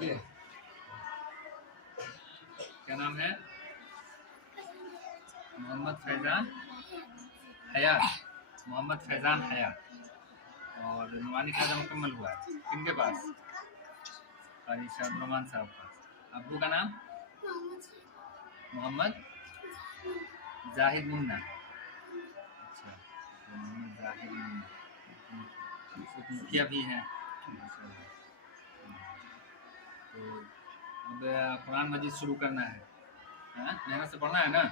کیا نام ہے؟ محمد فیضان حیات. محمد فیضان حیات. اور نورانی قاعدہ مکمل ہوا ہے کن کے پاس؟ قاری شاہ الرحمان صاحب کا. ابو کا نام؟ محمد زاہد منا. اچھا محمد زاہد منا. مکھیا بھی ہیں. تو اب قرآن مجید شروع کرنا ہے. محنت سے پڑھنا ہے نا.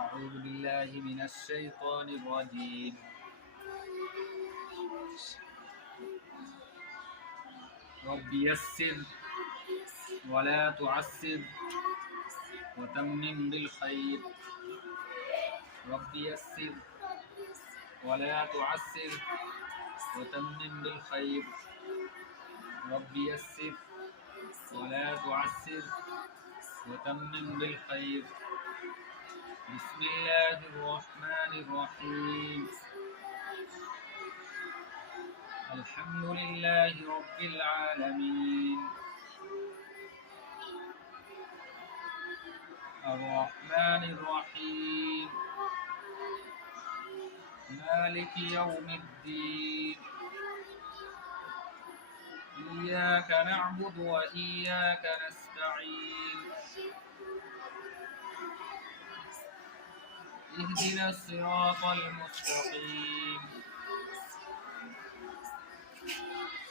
اعوذ باللہ من الشیطان الرجیم. رب یسر ولا تعسر وتمم بالخیر. رب یسر ولا تعسر وتمم بالخیر. رب یسر ولا تعسر وتمم بالخیر. بسم اللہ الرحمن الرحیم. الحمد للہ رب العالمین. الرحمن الرحیم. مالک یوم الدین. إياك نعبد وإياك نستعين. اهدنا الصراط المستقيم.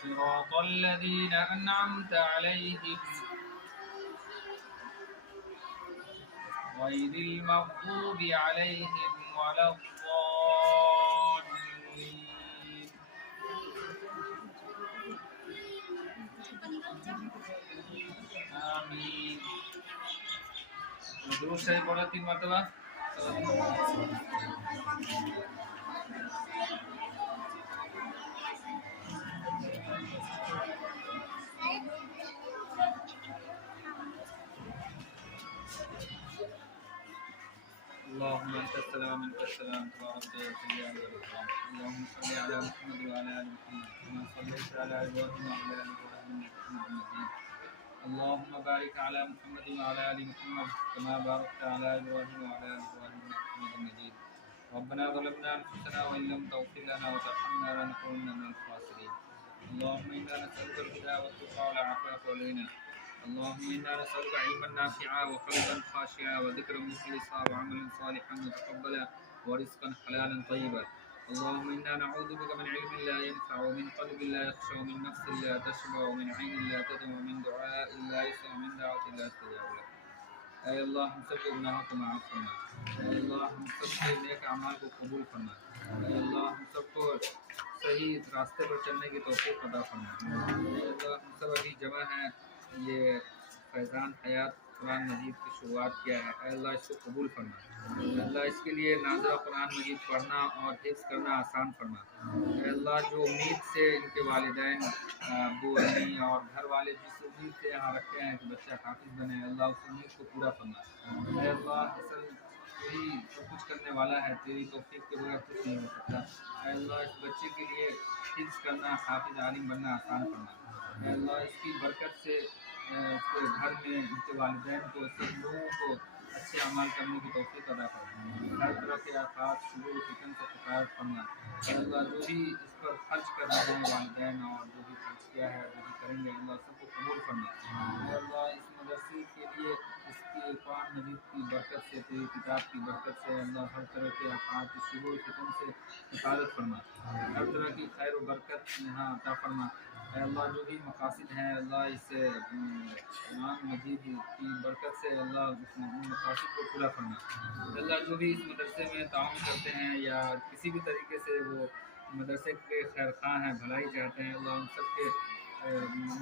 صراط الذين أنعمت عليهم غير المغضوب عليهم ولا الضالين. آمین. درود شریف پڑھو 3 مرتبہ. اللهم انت السلام منك السلام تبارك يا ذا الجلال والاكرام. اللهم صل على محمد وعلى ال محمد كما صليت على ابراهيم وعلى ال ابراهيم انك حميد مجيد. اللهم بارك على محمد وعلى ال محمد كما باركت على ابراهيم وعلى ال ابراهيم انك حميد مجيد. ربنا ظلمنا انفسنا وان لم تغفر لنا وترحمنا لنكونن من الخاسرين. اللهم انا نسالك الهدى والتقى والعفاف والغنى. اللهم انا نسالك علما نافعا وقلبا خاشعا وذكرا مخلصا وعملا صالحا متقبلا ورزقا حلالا طيبا. اللهم انا نعوذ بك من علم لا ينفع ومن قلب لا يخشع ومن نفس لا تشبع ومن عين لا تدم ومن دعاء لا يسمع ومن دعوة لا استجاب له. اے اللہ ہم سب کے گناہوں کو معاف فرما. اے اللہ ہم سب کے نیک اعمال کو قبول فرما. اے اللہ ہم سب کو صحیح راستے پر چلنے کی توفیق عطا فرما. اے اللہ ہم سب ابھی جمع ہیں. یہ فیضان حیات قرآن مجید کی شروعات کیا ہے. اے اللہ اس کو قبول فرما. اے اللہ اس کے لیے نازلہ قرآن مجید پڑھنا اور حفظ کرنا آسان فرما. اے اللہ جو امید سے ان کے والدین ابو امی اور گھر والے جس امید سے یہاں رکھتے ہیں کہ بچہ حافظ بنے, اللہ اس امید کو پورا فرما. اے اللہ اصل تیری جو کچھ کرنے والا ہے, تیری توفیق کے بغیر کچھ نہیں ہو سکتا. اے اللہ اس بچے کے لیے حفظ کرنا, حافظ عالم بننا آسان فرما. اے اللہ اس کی برکت سے اس کے گھر میں ان کے والدین کو, سب لوگوں کو اچھے اعمال کرنے کی توفیق عطا فرما. ہر طرح کے آفات, شرور و فتن سے حفاظت فرما. اے اللہ جو بھی اس پر خرچ کر رہے ہیں والدین اور جو بھی خرچ کیا ہے جو بھی کریں گے, اللہ سب کو قبول فرما. اے اللہ اس مدرسے کے لیے اس کی قرآن مجید کی برکت سے, تیری کتاب کی برکت سے اللہ ہر طرح کے آفات, شرور و فتن سے حفاظت فرما. ہر طرح کی خیر و برکت یہاں عطا فرما. اے اللہ جو بھی مقاصد ہیں اللہ اس قرآن مجید کی برکت سے اللہ اس مقاصد کو پورا فرما. اللہ جو بھی اس مدرسے میں تعاون کرتے ہیں یا کسی بھی طریقے سے وہ مدرسے کے خیر خواہ ہیں, بھلائی چاہتے ہیں, اللہ ان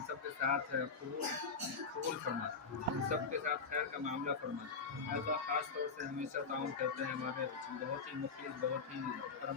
سب کے ساتھ قبول فرما. ان سب کے ساتھ خیر کا معاملہ فرما. اللہ خاص طور سے ہمیشہ تعاون کرتے ہیں ہمارے بہت ہی مخلص, بہت ہی